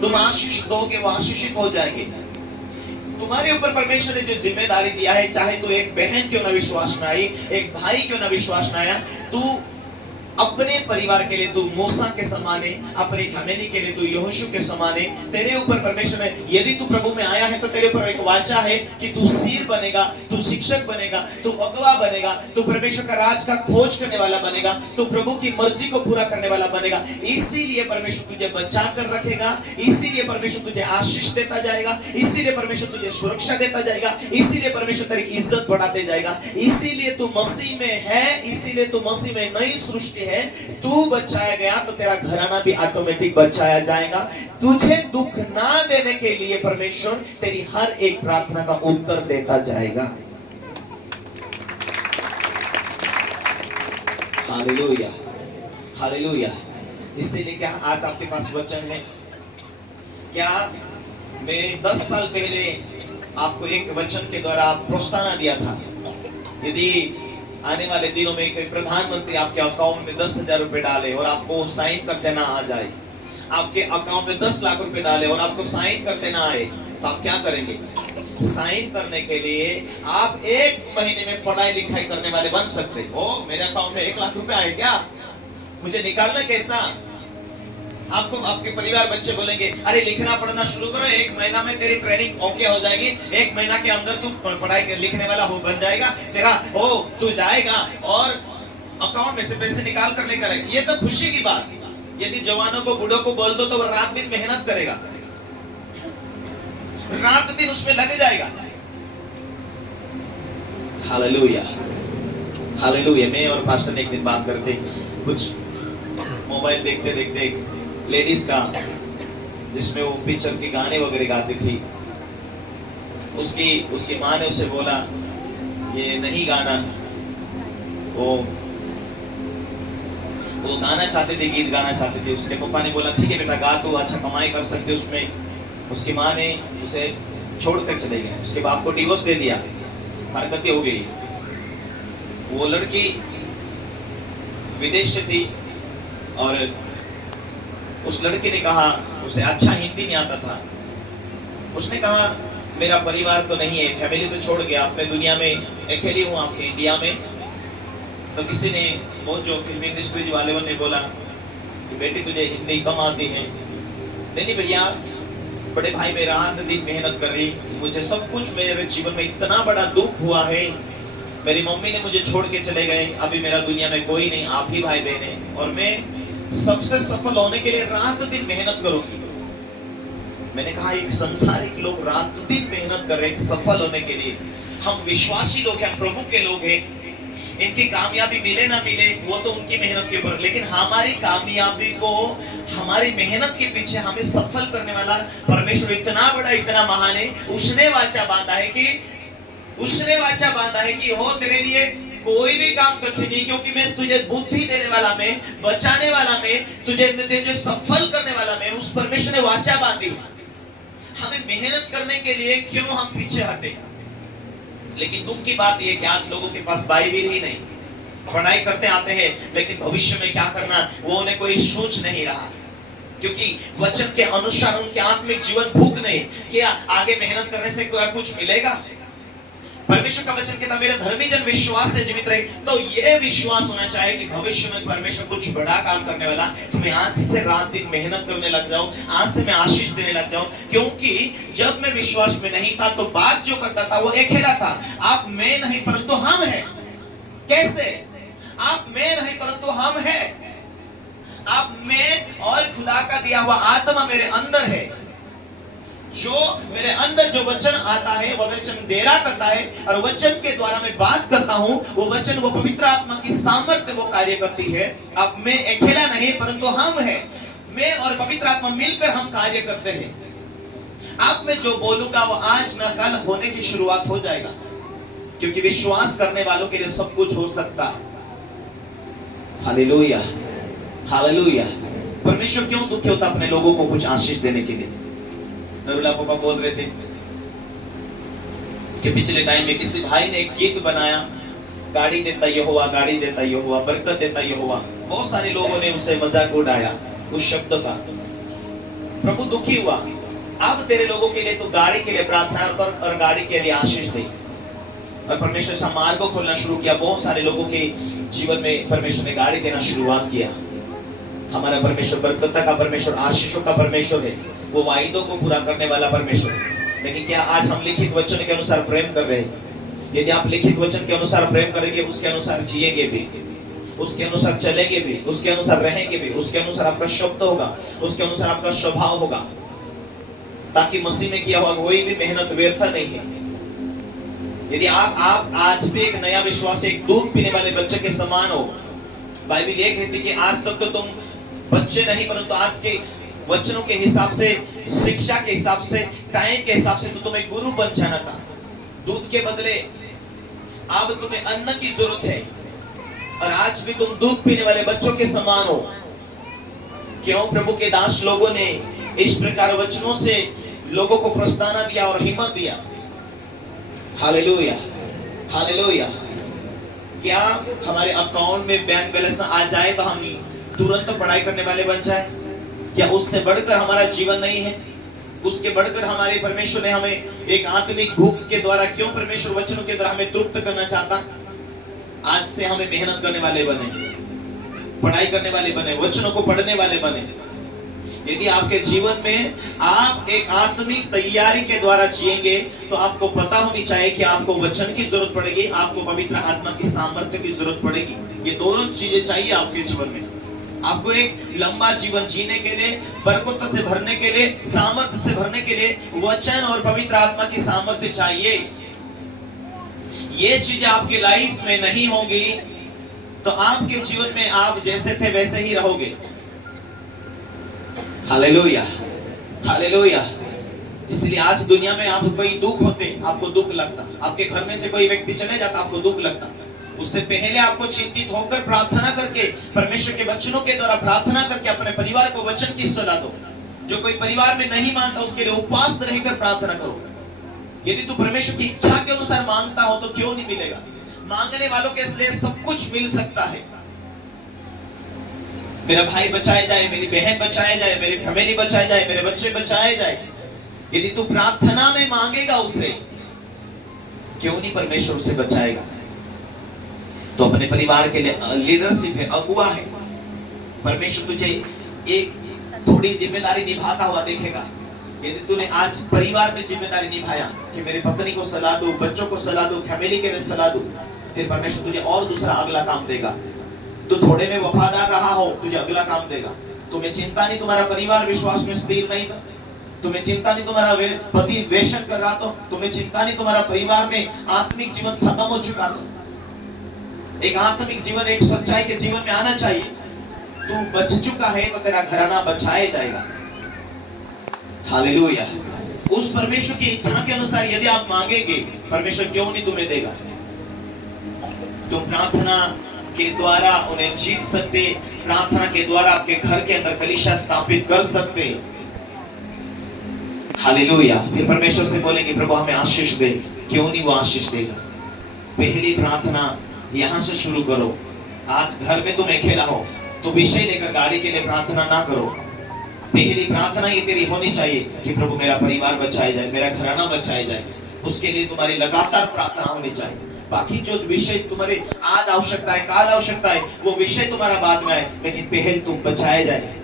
तुम आशीष दोगे, वो आशीषित हो जाएंगे। तुम्हारे ऊपर परमेश्वर ने जो जिम्मेदारी दिया है, चाहे तो एक बहन क्यों ना विश्वास में आई, एक भाई क्यों ना विश्वास में आया, तू अपने परिवार के लिए तू मूसा के समान है, अपनी फैमिली के लिए तू यहोशू के समान है। तेरे ऊपर परमेश्वर ने, यदि तू प्रभु में आया है तो तेरे ऊपर एक वाचा है कि तू सिर बनेगा, तू शिक्षक बनेगा, तू अगुवा बनेगा, तू परमेश्वर का राज का खोज करने वाला बनेगा, तू प्रभु की मर्जी को पूरा करने वाला बनेगा। इसीलिए परमेश्वर तुझे बचा कर रखेगा, इसीलिए परमेश्वर तुझे आशीष देता जाएगा, इसीलिए परमेश्वर तुझे सुरक्षा देता जाएगा, इसीलिए परमेश्वर तेरी इज्जत बढ़ाते जाएगा। इसीलिए तू मसीह में है, इसीलिए तू मसीह में नई सृष्टि है। तू बचाया गया तो तेरा घराना भी ऑटोमेटिक बचाया जाएगा। तुझे दुख ना देने के लिए परमेश्वर तेरी हर एक प्रार्थना का उत्तर देता जाएगा। Hallelujah, hallelujah. इसीलिए क्या आज आपके पास वचन है क्या? मैं 10 साल पहले आपको एक वचन के द्वारा प्रोत्साहन दिया था, यदि आने वाले दिनों में कोई प्रधानमंत्री आपके अकाउंट में 10,000 रुपए डाले और आपको साइन कर देना आ जाए, आपके अकाउंट में 10 लाख रुपए डाले और आपको साइन कर देना आए, तो आप क्या करेंगे? साइन करने के लिए आप 1 महीने में पढ़ाई लिखाई करने वाले बन सकते हो। मेरे अकाउंट में 1 लाख रुपए आए क्या, मुझे निकालना कैसा? आपको आपके परिवार बच्चे बोलेंगे, अरे लिखना पढ़ना शुरू करो, 1 महीना में तेरी ट्रेनिंग ओके हो जाएगी, 1 महीना के अंदर तू पढ़ाई लिखने वाला हो बन जाएगा, तेरा तू जाएगा और अकाउंट में से पैसे निकाल कर लेकर आएगा। ये तो खुशी की बात। यदि जवानों को, बूढ़ों को बोल दो तो वो रात दिन मेहनत करेगा, रात दिन उसमें लग जाएगा। Hallelujah, hallelujah. मैं और पास्टर ने एक दिन बात करते, कुछ मोबाइल देखते देखते लेडीज का, जिसमें वो पिक्चर के गाने वगैरह गाती थी, उसकी माँ ने उससे बोला ये नहीं गाना। वो गाना चाहते थे, गीत गाना चाहते थे। उसके पापा ने बोला ठीक है बेटा गा, तू अच्छा कमाई कर सकते उसमें। उसकी माँ ने उसे छोड़कर चले गए, उसके बाप को डिवोर्स दे दिया, हरकतें हो गई। वो लड़की विदेश से थी और उस लड़के ने कहा, उसे अच्छा हिंदी नहीं आता था, उसने कहा मेरा परिवार तो नहीं है, फैमिली तो छोड़ गया, अपने दुनिया में अकेली हूँ आपके इंडिया में। तो किसी ने, वो जो फिल्म इंडस्ट्री वाले ने बोला कि बेटी तुझे हिंदी कम आती है। नहीं भैया, बड़े भाई मेरा रात दिन मेहनत कर रही, मुझे सब कुछ, मेरे जीवन में इतना बड़ा दुख हुआ है, मेरी मम्मी ने मुझे छोड़ के चले गए, अभी मेरा दुनिया में कोई नहीं, आप ही भाई बहन है, और मैं सबसे सफल होने के लिए रात दिन मेहनत करूंगी। मैंने कहा एक संसारिक लोग रात दिन मेहनत कर रहे हैं सफल होने के लिए। हम विश्वासी लोग हैं, प्रभु के लोग हैं, इनकी कामयाबी मिले ना मिले वो तो उनकी मेहनत के ऊपर, लेकिन हमारी कामयाबी को, हमारी मेहनत के पीछे हमें सफल करने वाला परमेश्वर इतना बड़ा, इतना महान है। उसने वाचा बांधा है कि हो तेरे लिए कोई भी काम कठिन नहीं, क्योंकि मैं तुझे बुद्धि देने वाला, मैं बचाने वाला, मैं तुझे सफल करने वाला, मैं उस परमेश्वर ने वाचा बांधी। हमें मेहनत करने के लिए क्यों हम पीछे हटे? लेकिन दुख की बात यह कि आज लोगों के पास बाइबिल ही नहीं, पढ़ाई करते आते हैं लेकिन भविष्य में क्या करना वो उन्हें कोई सोच नहीं रहा, क्योंकि वचन के अनुसार उनके आत्मिक जीवन भूख नहीं कि आगे मेहनत करने से कुछ मिलेगा। परमेश्वर का वचन कहता मेरे धर्मी जन विश्वास से जीवित रहे, तो ये विश्वास होना चाहिए कि भविष्य में परमेश्वर कुछ बड़ा काम करने वाला। तुम्हें आज से रात दिन मेहनत करने लग जाओ, आज से मैं आशीष देने लग जाऊं, क्योंकि जब मैं विश्वास में नहीं था तो बात जो करता था वो अकेला था। आप मैं नहीं परंतु हम हैं। कैसे? आप मैं नहीं परंतु हम हैं। आप मैं और खुदा का दिया हुआ आत्मा मेरे अंदर है, जो मेरे अंदर जो वचन आता है वो वचन डेरा करता है, और वचन के द्वारा मैं बात करता हूं, वो वचन, वो पवित्र आत्मा की सामर्थ्य वो कार्य करती है। अब मैं अकेला नहीं परंतु हम हैं, मैं और पवित्र आत्मा मिलकर हम कार्य करते हैं। अब मैं जो बोलूंगा वो आज ना कल होने की शुरुआत हो जाएगा, क्योंकि विश्वास करने वालों के लिए सब कुछ हो सकता है। Hallelujah, hallelujah. परमेश्वर क्यों दुखी होता अपने लोगों को कुछ आशीष देने के लिए? नबीला पापा बोल रहे थे कि पिछले टाइम में किसी भाई ने एक गीत बनाया, गाड़ी देता यहोवा, गाड़ी देता यहोवा, बरकत देता यहोवा। बहुत सारे लोगों ने उससे मजाक उड़ाया उस शब्द का। प्रभु दुखी हुआ, अब तेरे लोगों के लिए तू गाड़ी के लिए प्रार्थना कर और गाड़ी के लिए आशीष दे। और परमेश्वर से मार्ग को खोलना शुरू किया। बहुत सारे लोगों के जीवन में परमेश्वर ने गाड़ी देना शुरुआत किया। हमारा परमेश्वर बरकत का परमेश्वर, आशीषों का परमेश्वर है। वो वायदों को पूरा करने वाला परमेश्वर है। लेकिन क्या आज हम लिखित वचन के अनुसार प्रेम कर रहे हैं? यदि आप लिखित वचन के अनुसार प्रेम करेंगे, उसके अनुसार जिएंगे भी, उसके अनुसार चलेंगे भी, उसके अनुसार रहेंगे भी, उसके अनुसार आपका शब्द होगा, उसके अनुसार आपका स्वभाव होगा, ताकि मसीह में किया हुआ कोई भी मेहनत व्यर्थ नहीं है। यदि आप आज भी एक नया विश्वास, एक दूध पीने वाले बच्चे के समान हो। बाइबल ये कहती कि आज तक तो तुम बच्चे नहीं, परंतु आज के वचनों के हिसाब से, शिक्षा के हिसाब से, टाइम के हिसाब से तो तुम्हें गुरु बन जाना था। दूध के बदले अब तुम्हें अन्न की जरूरत है, और आज भी तुम दूध पीने वाले बच्चों के समान हो। क्यों? प्रभु के दास लोगों ने इस प्रकार वचनों से लोगों को प्रस्तावना दिया और हिम्मत दिया। Hallelujah, hallelujah. क्या हमारे अकाउंट में बैंक बैलेंस आ जाए तो हम तुरंत पढ़ाई करने वाले बन जाए? क्या उससे बढ़कर हमारा जीवन नहीं है? उसके बढ़कर हमारे परमेश्वर ने हमें एक आत्मिक भूख के द्वारा, क्यों परमेश्वर वचनों के द्वारा हमें तृप्त करना चाहता? आज से हमें मेहनत करने वाले बने, पढ़ाई करने वाले बने, वचनों को पढ़ने वाले बने। यदि आपके जीवन में आप एक आत्मिक तैयारी के द्वारा जिएंगे, तो आपको पता होनी चाहिए कि आपको वचन की जरूरत पड़ेगी, आपको पवित्र आत्मा की सामर्थ्य की जरूरत पड़ेगी। ये दोनों चीजें चाहिए आपके जीवन में। आपको एक लंबा जीवन जीने के लिए, बरकत से भरने के लिए, सामर्थ्य से भरने के लिए वचन और पवित्र आत्मा की सामर्थ्य चाहिए। ये चीजें आपकी लाइफ में नहीं होगी तो आपके जीवन में आप जैसे थे वैसे ही रहोगे। Hallelujah, hallelujah. इसलिए आज दुनिया में आप कोई दुख होते, आपको दुख लगता। आपके घर में से कोई व्यक्ति चले जाता, आपको दुख लगता। उससे पहले आपको चिंतित होकर प्रार्थना करके, परमेश्वर के वचनों के द्वारा प्रार्थना करके अपने परिवार को वचन की सलाह दो। जो कोई परिवार में नहीं मानता, उसके लिए उपवास रहकर प्रार्थना करो। यदि तू परमेश्वर की इच्छा के अनुसार मांगता हो तो क्यों नहीं मिलेगा? मांगने वालों के लिए सब कुछ मिल सकता है। मेरा भाई बचाया जाए, मेरी बहन बचाया जाए, मेरी फैमिली बचाई जाए, मेरे बच्चे बचाए जाए। यदि तू प्रार्थना में मांगेगा उससे, क्यों नहीं परमेश्वर उसे बचाएगा? तो अपने परिवार के लिए लीडरशिप है, अगुवा है। परमेश्वर तुझे एक थोड़ी जिम्मेदारी निभाता हुआ देखेगा। यदि तूने आज परिवार में जिम्मेदारी निभाया कि मेरी पत्नी को सलाह दूं, बच्चों को सलाह दूं, फैमिली के लिए सलाह दूं, फिर परमेश्वर तुझे और दूसरा अगला काम देगा। तू थोड़े में वफादार रहा हो, तुझे अगला काम देगा। तुम्हें चिंता नहीं तुम्हारा परिवार विश्वास में स्थिर नहीं था, तुम्हें चिंता नहीं तुम्हारा पति वेश्या कर रहा, तो तुम्हें चिंता नहीं तुम्हारा परिवार में आत्मिक जीवन खत्म हो चुका। तो एक आत्मिक जीवन, एक सच्चाई के जीवन में आना चाहिए। तू बच चुका है तो तेरा घराना बचाया जाएगा। हालेलुया। उस परमेश्वर की इच्छा के अनुसार यदि आप मांगेंगे, परमेश्वर क्यों नहीं तुम्हें देगा? तुम प्रार्थना के द्वारा उन्हें जीत सकते, प्रार्थना के द्वारा आपके घर के अंदर कलीसिया स्थापित कर सकते। हालेलुया। फिर परमेश्वर से बोलेंगे प्रभु हमें आशीष दे। क्यों नहीं वो आशीष देगा? पहली प्रार्थना यहां से शुरू करो। आज घर में तुम अकेला हो तो विषय लेकर गाड़ी के लिए प्रार्थना ना करो। पहली प्रार्थना ये तेरी होनी चाहिए कि प्रभु मेरा परिवार बचाया जाए, मेरा घराना बचाया जाए। उसके लिए तुम्हारी लगातार प्रार्थना होनी चाहिए। बाकी जो विषय तुम्हारे आज आवश्यकता है, काल आवश्यकता है, वो विषय तुम्हारा बाद में आए, लेकिन पहले तुम बचाए जाए।